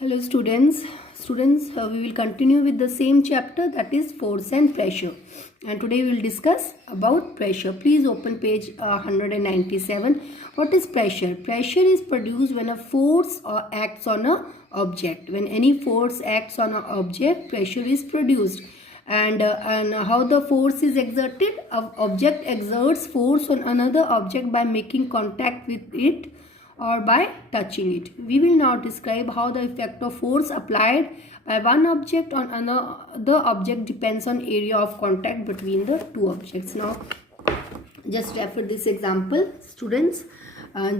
Hello students, we will continue with the same chapter, that is force and pressure, and today we will discuss about pressure. Please open page 197. What is pressure? Pressure is produced when a force acts on a object. When any force acts on an object, pressure is produced. And how the force is exerted? An object exerts force on another object by making contact with it or by touching it. We will now describe how the effect of force applied by one object on another object depends on area of contact between the two objects. Now just refer this example, students.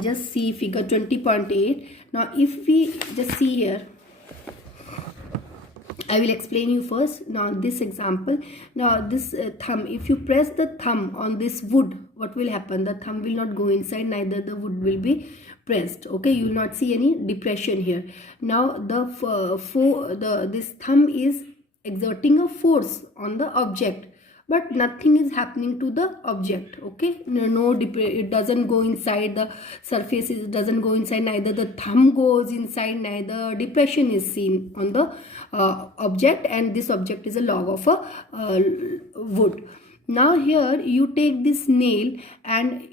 Just see figure 20.8. Now if we just see here, I will explain you first. Now this example, now this thumb, if you press the thumb on this wood, what will happen? The thumb will not go inside, neither the wood will be pressed. Okay, you will not see any depression here. Now this thumb is exerting a force on the object, but nothing is happening to the object. Okay, it doesn't go inside the surface, it doesn't go inside, neither the thumb goes inside, neither depression is seen on the object, and this object is a log of a wood. Now here you take this nail, and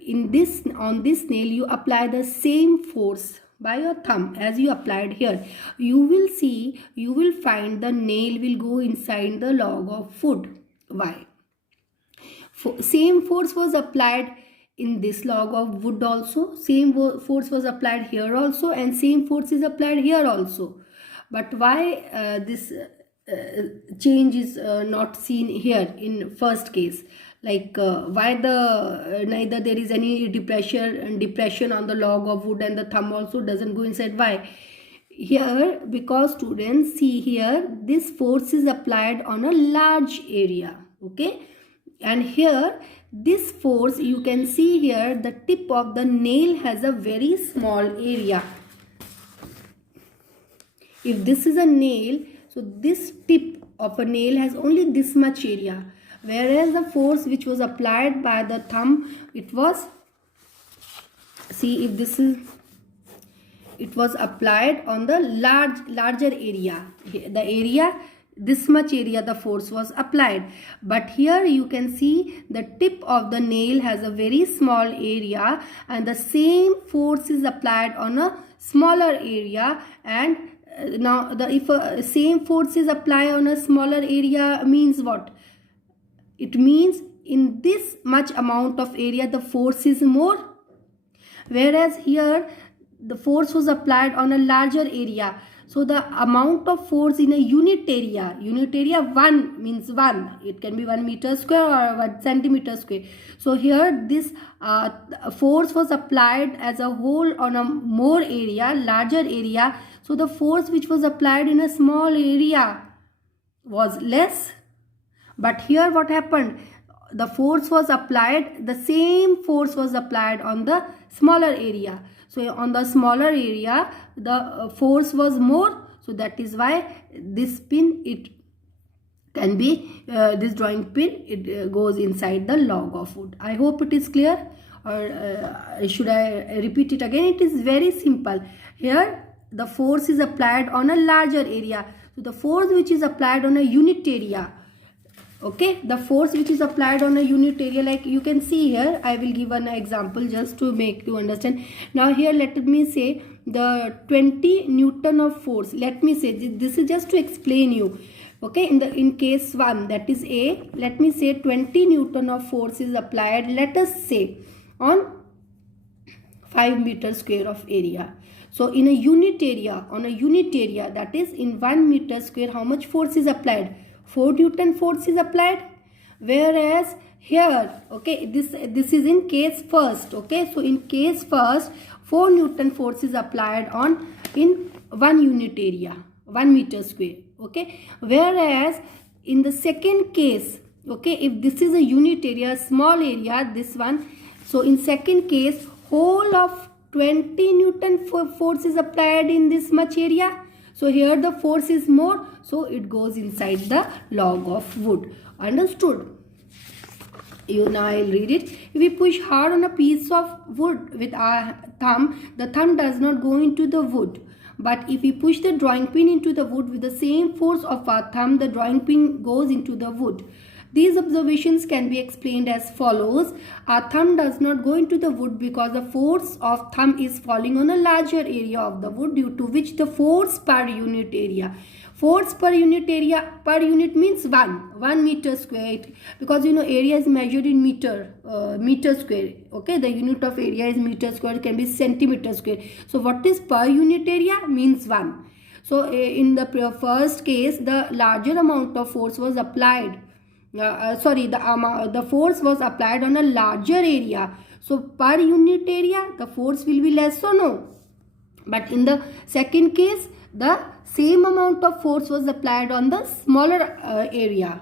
on this nail you apply the same force by your thumb as you applied here. You will find the nail will go inside the log of wood. Why? Same force was applied in this log of wood also, same force was applied here also, and same force is applied here also. But why this change is not seen here in first case? Like why neither there is any depression on the log of wood, and the thumb also doesn't go inside? Why? Here, because students, see here, this force is applied on a large area. Okay, and here this force, you can see here, the tip of the nail has a very small area. If this is a nail, so this tip of a nail has only this much area, whereas the force which was applied by the thumb, it was, see, if this is, it was applied on the larger area, the area, this much area the force was applied. But here you can see the tip of the nail has a very small area, and the same force is applied on a smaller area. And now if a same force is applied on a smaller area means what? It means in this much amount of area the force is more, whereas here the force was applied on a larger area. So the amount of force in a unit area 1 means 1, it can be 1 meter square or 1 centimeter square. So here this force was applied as a whole on a more area, larger area. So the force which was applied in a small area was less. But here what happened? The force was applied, the same force was applied on the smaller area. So on the smaller area the force was more. So that is why this pin, it can be this drawing pin, it goes inside the log of wood. I hope it is clear, or should I repeat it again? It is very simple. Here the force is applied on a larger area. So the force which is applied on a unit area, okay, the force which is applied on a unit area, like you can see here, I will give an example just to make you understand. Now here let me say the 20 Newton of force, let me say this is just to explain you. Okay, in case 1, that is A, let me say 20 Newton of force is applied, let us say on 5 meter square of area. So in a unit area, on a unit area, that is in 1 meter square, how much force is applied? 4 Newton force is applied. Whereas here, okay, this is in case first. Okay, so in case first, 4 Newton force is applied on in 1 unit area, 1 meter square. Okay, whereas in the second case, okay, if this is a unit area, small area, this one, so in second case, whole of 20 Newton force is applied in this much area. So here the force is more, so it goes inside the log of wood. Understood? Now I will read it. If we push hard on a piece of wood with our thumb, the thumb does not go into the wood. But if we push the drawing pin into the wood with the same force of our thumb, the drawing pin goes into the wood. These observations can be explained as follows. Our thumb does not go into the wood because the force of thumb is falling on a larger area of the wood, due to which the force per unit area. Force per unit means 1 meter square, because area is measured in meter square. Okay, the unit of area is meter square, can be centimeter square. So what is per unit area? Means 1. So in the first case, the larger amount of force was applied. The force was applied on a larger area. So per unit area, the force will be less or no? But in the second case, the same amount of force was applied on the smaller area.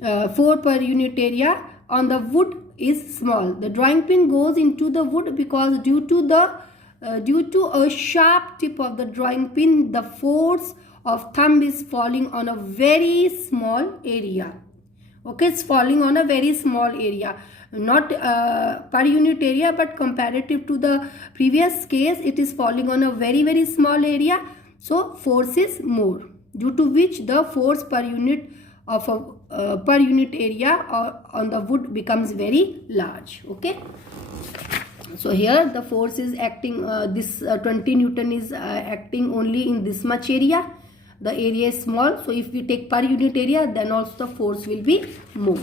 4 per unit area on the wood is small. The drawing pin goes into the wood because due to a sharp tip of the drawing pin, the force of thumb is falling on a very small area. Okay, it's falling on a very small area, not per unit area, but comparative to the previous case, it is falling on a very small area. So force is more, due to which the force per unit of a per unit area on the wood becomes very large. Okay. So here the force is acting, this 20 Newton is acting only in this much area. The area is small, so if we take per unit area, then also the force will be more.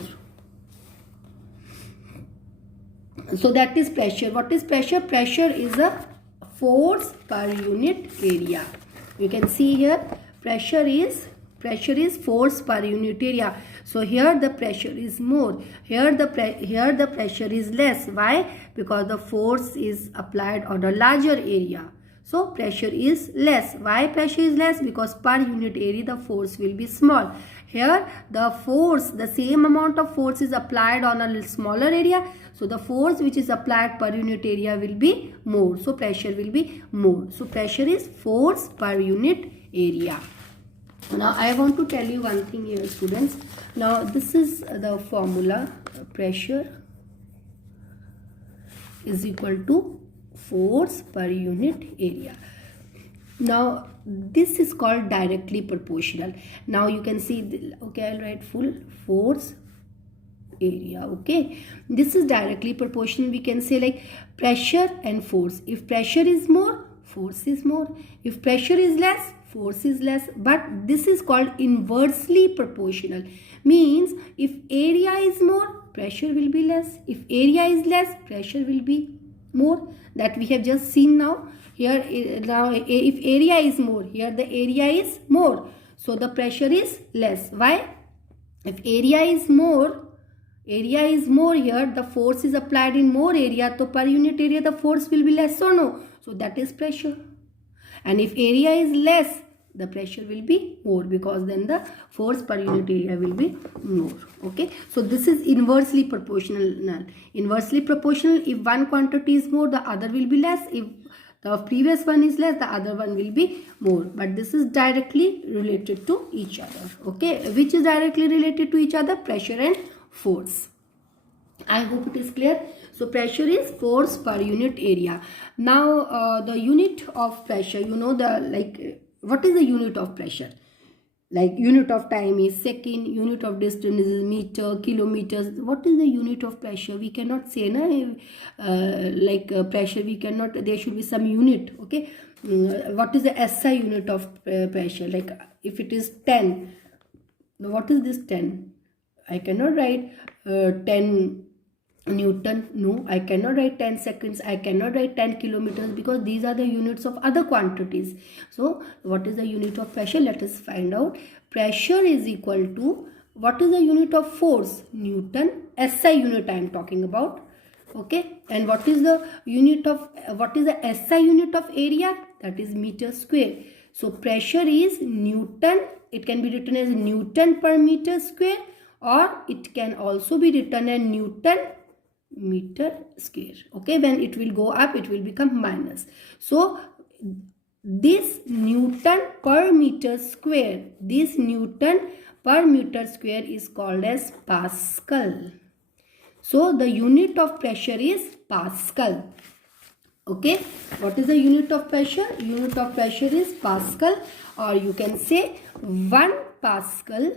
So that is pressure. What is pressure? Pressure is a force per unit area. You can see here, pressure is force per unit area. So here the pressure is more, here the pressure is less. Why? Because the force is applied on a larger area. So pressure is less. Why pressure is less? Because per unit area the force will be small. Here the same amount of force is applied on a smaller area. So the force which is applied per unit area will be more. So pressure will be more. So pressure is force per unit area. Now I want to tell you one thing here, students. Now this is the formula. Pressure is equal to force per unit area. Now this is called directly proportional. Now you can see, okay, I'll write full force area. Okay, this is directly proportional. We can say like pressure and force. If pressure is more, force is more. If pressure is less, force is less. But this is called inversely proportional. Means if area is more, pressure will be less. If area is less, pressure will be more. That we have just seen now. Here now if area is more, here the area is more, so the pressure is less. Why? If area is more here, the force is applied in more area, so per unit area the force will be less or no? So that is pressure. And if area is less, the pressure will be more, because then the force per unit area will be more. Okay, so this is inversely proportional. Inversely proportional, if one quantity is more, the other will be less. If the previous one is less, the other one will be more. But this is directly related to each other. Okay, which is directly related to each other? Pressure and force. I hope it is clear. So pressure is force per unit area. Now the unit of pressure, what is the unit of pressure? Like unit of time is second, unit of distance is meter, kilometers. What is the unit of pressure? We cannot say pressure. We cannot. There should be some unit. Okay. What is the SI unit of pressure? Like if it is 10, what is this 10? I cannot write 10 Newton. No, I cannot write 10 seconds. I cannot write 10 kilometers, because these are the units of other quantities. So what is the unit of pressure? Let us find out. Pressure is equal to, what is the unit of force? Newton. SI unit I am talking about. Okay, and what is the SI unit of area? That is meter square. So pressure is Newton. It can be written as Newton per meter square, or it can also be written as Newton meter square. Okay, when it will go up, it will become minus. So this Newton per meter square, is called as Pascal. So the unit of pressure is Pascal. Okay, what is the unit of pressure? Unit of pressure is Pascal, or you can say 1 Pascal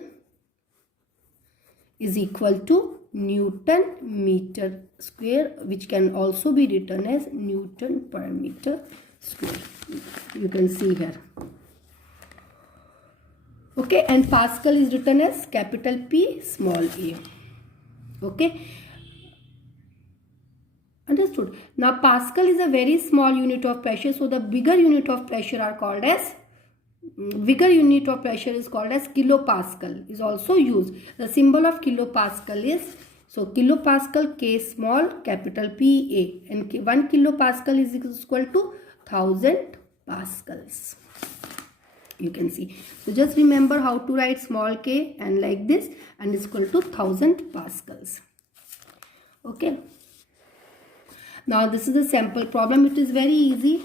is equal to Newton meter square, which can also be written as Newton per meter square. You can see here. Okay, and Pascal is written as capital P small a. Okay, understood. Now Pascal is a very small unit of pressure, so the bigger unit of pressure is called as kilopascal, is also used. The symbol of kilopascal is, so kilopascal K small capital P A, and 1 kilopascal is equal to 1000 pascals. You can see. So just remember how to write small k and like this, and is equal to 1000 pascals. Okay. Now this is a sample problem. It is very easy.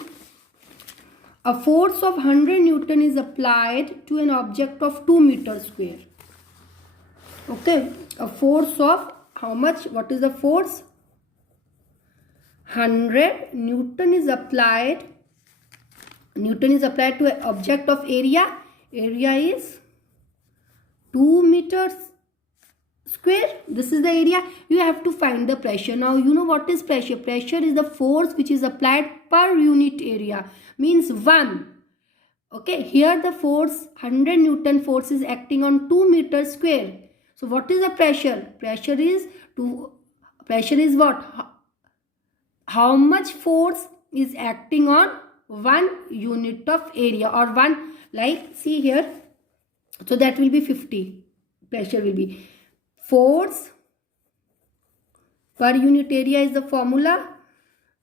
A force of 100 Newton is applied to an object of 2 meters square. Okay. A force of how much? What is the force? 100 Newton is applied. Newton is applied to an object of area. Area is 2 meters square. This is the area. You have to find the pressure. Now you know what is pressure. Pressure is the force which is applied per unit area. Means 1. Okay. Here the force 100 Newton force is acting on 2 meters square. So what is the pressure? Pressure is what? How much force is acting on 1 unit of area, or 1, like see here. So that will be 50. Pressure will be force per unit area is the formula.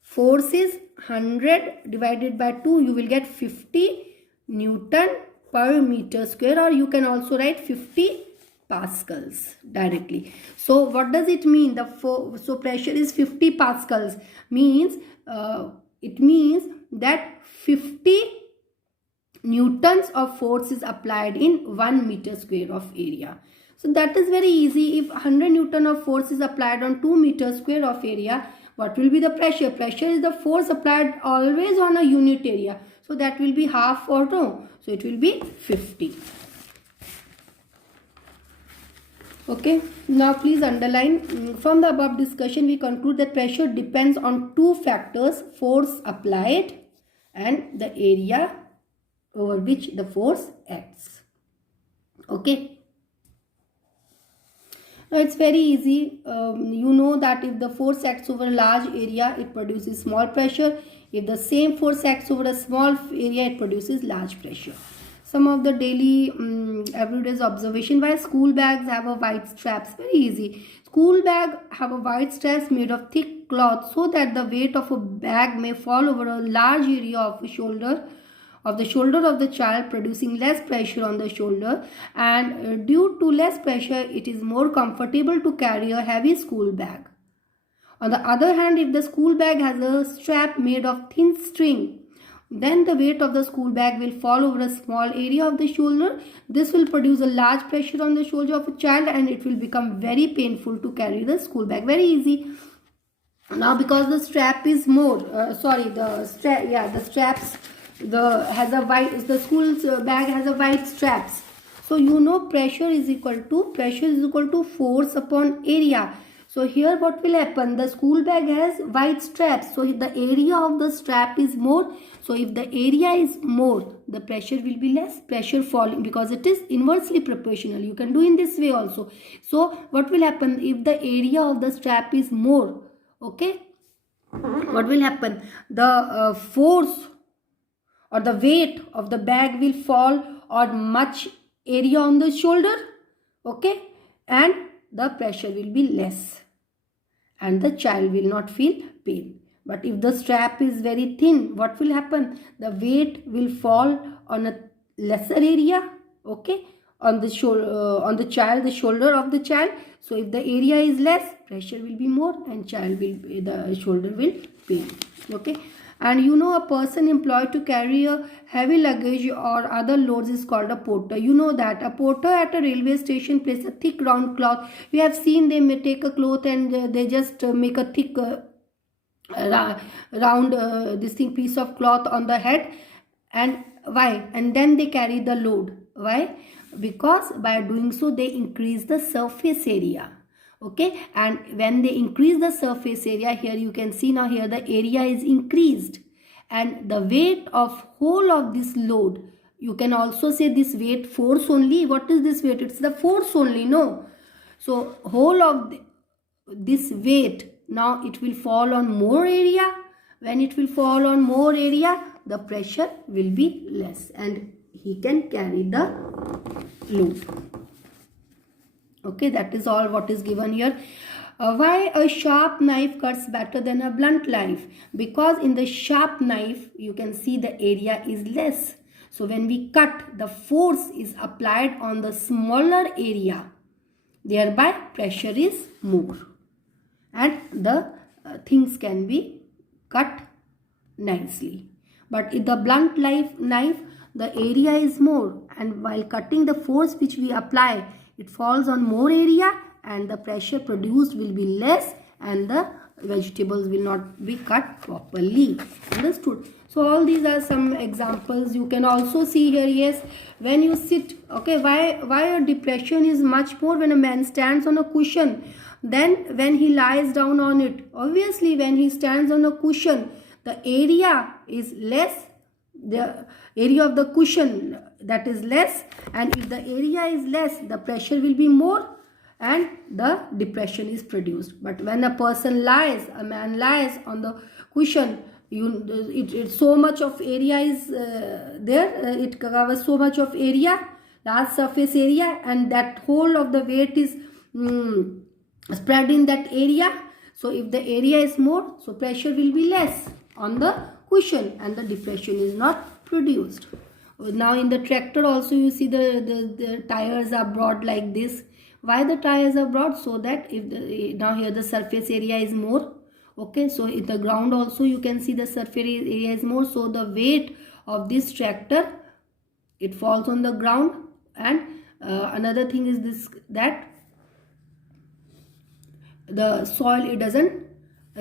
Force is 100 divided by 2. You will get 50 Newton per meter square, or you can also write 50 pascals directly. So what does it mean? So pressure is 50 pascals means it means that 50 newtons of force is applied in 1 meter square of area. So that is very easy. If 100 Newton of force is applied on 2 meters square of area, what will be the pressure? Pressure is the force applied always on a unit area. So that will be half or no. So it will be 50. Okay. Now please underline. From the above discussion, we conclude that pressure depends on 2 factors: force applied and the area over which the force acts. Okay. Now it's very easy. You know that if the force acts over a large area, it produces small pressure. If the same force acts over a small area, it produces large pressure. Some of the daily everyday's observation: why school bags have a white straps? Very easy. School bag have a white straps made of thick cloth so that the weight of a bag may fall over a large area of the shoulder of the child, producing less pressure on the shoulder, and due to less pressure it is more comfortable to carry a heavy school bag. On the other hand, if the school bag has a strap made of thin string, then the weight of the school bag will fall over a small area of the shoulder. This will produce a large pressure on the shoulder of a child, and it will become very painful to carry the school bag. Very easy. Now because the strap is more the school's bag has a white straps. So you know pressure is equal to force upon area. So here what will happen? The school bag has white straps. So the area of the strap is more. So if the area is more, the pressure will be less. Pressure falling because it is inversely proportional. You can do in this way also. So what will happen if the area of the strap is more? Okay. What will happen? The force or the weight of the bag will fall on much area on the shoulder. Okay. And the pressure will be less. And the child will not feel pain. But if the strap is very thin, what will happen? The weight will fall on a lesser area, okay, on the shoulder, the shoulder of the child. So if the area is less, pressure will be more, and the shoulder will pain, okay. And you know, a person employed to carry a heavy luggage or other loads is called a porter. You know that a porter at a railway station places a thick round cloth. You have seen they may take a cloth and they just make a thick round this thing piece of cloth on the head. And why? And then they carry the load. Why? Because by doing so they increase the surface area. Okay, and when they increase the surface area, here you can see now here the area is increased, and the weight of whole of this load, you can also say this weight force only. What is this weight? It's the force only, no? So whole of this weight, now it will fall on more area. When it will fall on more area, the pressure will be less and he can carry the load. Okay, that is all what is given here. Why a sharp knife cuts better than a blunt knife? Because in the sharp knife, you can see the area is less. So when we cut, the force is applied on the smaller area. Thereby, pressure is more. And the things can be cut nicely. But in the blunt knife, the area is more. And while cutting, the force which we apply, it falls on more area and the pressure produced will be less and the vegetables will not be cut properly. Understood? So all these are some examples. You can also see here, yes, when you sit, okay, why a depression is much more when a man stands on a cushion than when he lies down on it. Obviously, when he stands on a cushion, the area is less, the area of the cushion that is less, and if the area is less, the pressure will be more and the depression is produced. But when a person lies, a man lies on the cushion, so much of area is there, it covers so much of area, large surface area, and that whole of the weight is spread in that area. So if the area is more, so pressure will be less on the cushion and the depression is not produced. Now in the tractor also you see the tires are broad like this. Why the tires are broad? So that if now here the surface area is more. Okay, so in the ground also you can see the surface area is more. So the weight of this tractor, it falls on the ground. And another thing is this, that the soil, it doesn't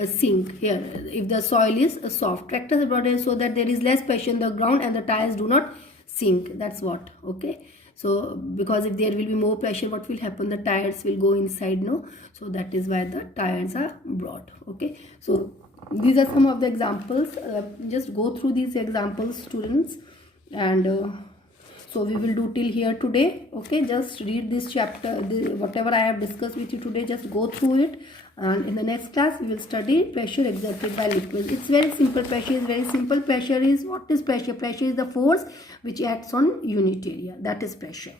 sink here. If the soil is soft, tractors are brought in so that there is less pressure in the ground and the tires do not sink. That's what. Okay, so because if there will be more pressure, what will happen? The tires will go inside, no? So that is why the tires are broad. Okay, so these are some of the examples. Just go through these examples, students, and so we will do till here today. Okay, just read this chapter, whatever I have discussed with you today, just go through it, and in the next class we will study pressure exerted by liquids. It's very simple. Pressure is very simple. Pressure is, what is pressure? Pressure is the force which acts on unit area. That is pressure.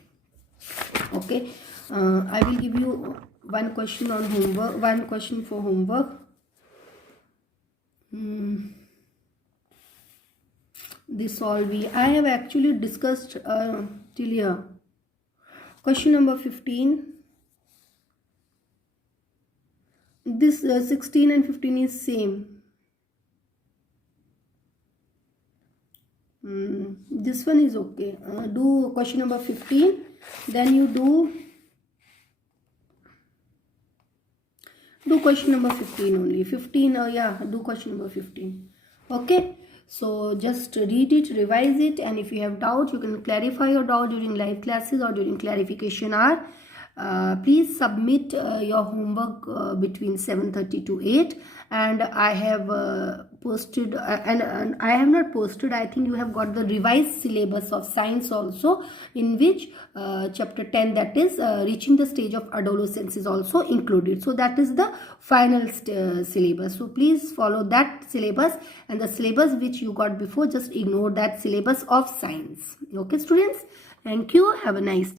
Okay, I will give you one question on homework, one question for homework. This all I have actually discussed till here. Question number 15. This 16 and 15 is same. This one is okay. Do question number 15. Then you do question number 15 only. 15, yeah, do question number 15. Okay. So just read it, revise it, and if you have doubt, you can clarify your doubt during live classes or during clarification hour. Please submit your homework between 7:30 to 8, and I have posted and I have not posted, I think you have got the revised syllabus of science also, in which chapter 10, that is reaching the stage of adolescence, is also included. So that is the final syllabus. So please follow that syllabus, and the syllabus which you got before, just ignore that syllabus of science. Okay, students, thank you, have a nice day.